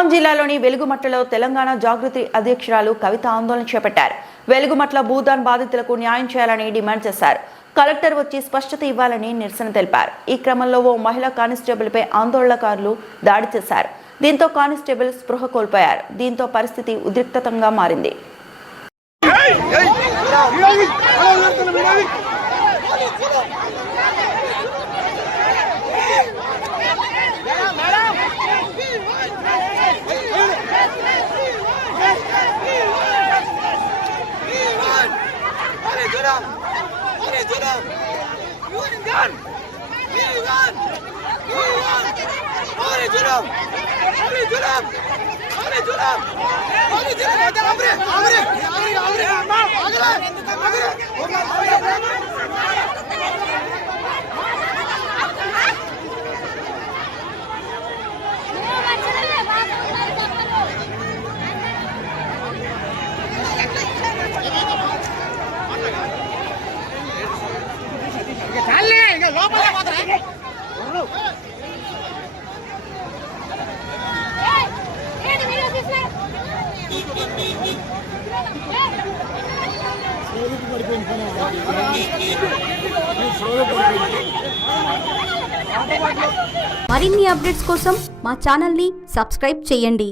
ఖమ్మం జిల్లాలోని వెలుగుమట్లలో తెలంగాణ జాగృతి అధ్యక్షురాలు కవిత ఆందోళన చేపట్టారు. వెలుగుమట్ల భూదాన్ బాధితులకు న్యాయం చేయాలని డిమాండ్ చేశారు. కలెక్టర్ వచ్చి స్పష్టత ఇవ్వాలని నిరసన తెలిపారు. ఈ క్రమంలో ఓ మహిళా కానిస్టేబుల్పై ఆందోళనకారులు దాడి చేశారు. దీంతో కానిస్టేబుల్ స్పృహ కోల్పోయారు. దీంతో పరిస్థితి ఉద్రిక్తంగా మారింది. మరిన్ని అప్డేట్స్ కోసం మా ఛానల్ని సబ్స్క్రైబ్ చేయండి.